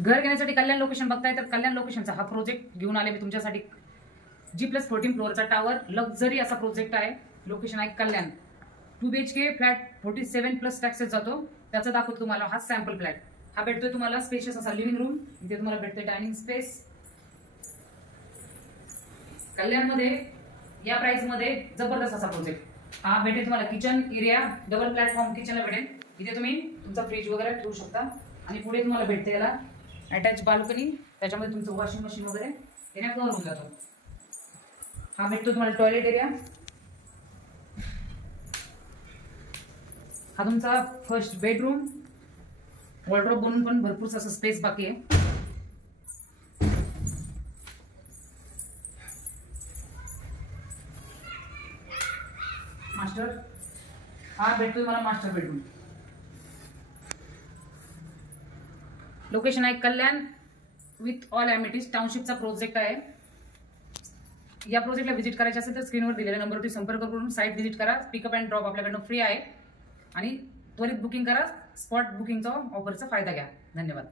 घर घेण्यासाठी कल्याण लोकेशन बघताय तर कल्याण लोकेशनचा हा प्रोजेक्ट घेऊन आले मी तुमच्यासाठी। G+14 फ्लोअरचा टावर लक्झरी असा प्रोजेक्ट आहे। लोकेशन आहे कल्याण। 2 BHK फ्लॅट 47+ टॅक्सेस जातो। त्याचा दाखवतो तुम्हाला हा सॅम्पल फ्लॅट। हा भेटतोय तुम्हाला स्पेशियस असा लिव्हिंग रूम, इथे तुम्हाला भेटते डायनिंग स्पेस। कल्याणमध्ये या प्राइस मध्ये जबरदस्त असा प्रोजेक्ट हा भेटेल तुम्हाला। किचन एरिया डबल प्लॅटफॉर्म किचनला भेटेल। इथे तुम्ही तुमचा फ्रीज वगैरे ठेवू शकता आणि पुढे तुम्हाला भेटते याला अटॅच बाल्कनी, त्याच्यामध्ये तुमचं वॉशिंग मशीन वगैरे याने कव्हर होऊन जातो। हा भेटतो तुम्हाला टॉयलेट एरिया। हा तुमचा फर्स्ट बेडरूम, वॉर्डरोब बनवून पण भरपूर असं स्पेस बाकी आहे। मास्टर हा भेटतो तुम्हाला मास्टर बेडरूम। लोकेशन आहे कल्याण विथ ऑल एमिटीज टाउनशिपचा प्रोजेक्ट आहे। या प्रोजेक्टला व्हिजिट करायचे असेल तर स्क्रीनवर दिलेल्या नंबरवरती संपर्क करून साईट व्हिजिट करा। पिकअप अँड ड्रॉप आपल्याकडनं फ्री आहे आणि त्वरित बुकिंग करा। स्पॉट बुकिंगचा ऑफरचा फायदा घ्या। धन्यवाद।